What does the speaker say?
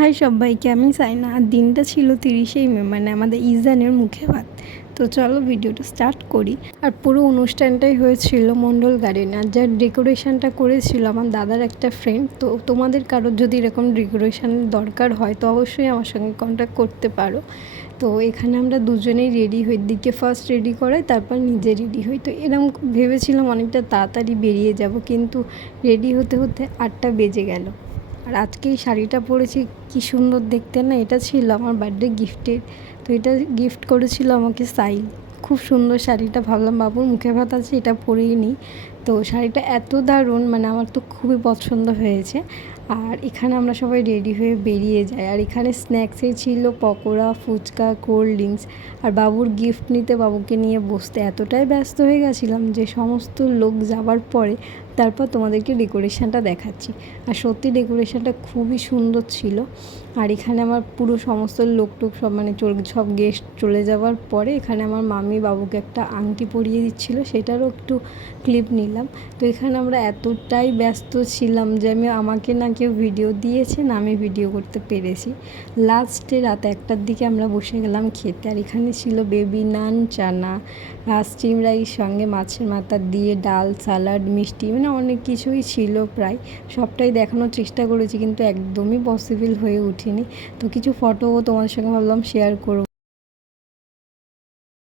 High সবাইকে, আমি সাইনা। আর দিনটা ছিল 30শে মে, মানে আমাদের ইজানের মুখে ভাত। তো চলো ভিডিওটা স্টার্ট করি। আর পুরো অনুষ্ঠানটাই হয়েছিল মণ্ডল গার্ডেনে। আর যার ডেকোরেশনটা করেছিল আমার দাদার একটা ফ্রেন্ড। তো তোমাদের কারোর যদি এরকম ডেকোরেশনের দরকার হয় তো অবশ্যই আমার সঙ্গে কন্ট্যাক্ট করতে পারো। তো এখানে আমরা দুজনেই রেডি হই, দিকে ফার্স্ট রেডি করাই, তারপর নিজে রেডি হই। তো এরকম ভেবেছিলাম অনেকটা তাড়াতাড়ি বেরিয়ে যাব, কিন্তু রেডি হতে হতে 8টা বেজে গেল। আর আজকে এই শাড়িটা পরেছি, কি সুন্দর দেখতে না। এটা ছিল আমার বার্থডে গিফটের। তো এটা গিফট করেছিল আমাকে সাইল। খুব সুন্দর শাড়িটা, ভাবলাম বাবুর মুখে ভাত আছে, এটা পরেই নিই। তো শাড়িটা এত দারুণ, মানে আমার তো খুবই পছন্দ হয়েছে। আর এখানে আমরা সবাই রেডি হয়ে বেরিয়ে যাই। আর এখানে স্ন্যাক্সে ছিল পকোড়া, ফুচকা, কোল্ড ড্রিঙ্কস। আর বাবুর গিফট নিতে, বাবুকে নিয়ে বসতে এতটাই ব্যস্ত হয়ে গেছিলাম যে সমস্ত লোক যাবার পরে তারপর তোমাদেরকে ডেকোরেশনটা দেখাচ্ছি। আর সত্যি ডেকোরেশনটা খুবই সুন্দর ছিল। আর এখানে আমার পুরো সমস্ত লোকটোক সব মানে সব গেস্ট চলে যাওয়ার পরে এখানে আমার মামি বাবুকে একটা আংটি পরিয়ে দিচ্ছিল, সেটারও একটু ক্লিপ নিলাম। তো এখানে আমরা এতটাই ব্যস্ত ছিলাম যে আমাকে না কেউ ভিডিও দিয়েছে না আমি ভিডিও করতে পেরেছি। লাস্টে রাত 1টার দিকে আমরা বসে গেলাম খেতে। আর এখানে ছিল বেবি নান, চানা, স্টিম রাইস, সঙ্গে মাছের মাথা দিয়ে ডাল, সালাড, মিষ্টি, মানে অনেক কিছুই ছিল। প্রায় সবটাই দেখানোর চেষ্টা করেছি, কিন্তু একদমই পসিবল হয়ে ওঠেনি। তো কিছু ফটোও তোমাদের সঙ্গে ভাবলাম শেয়ার করব।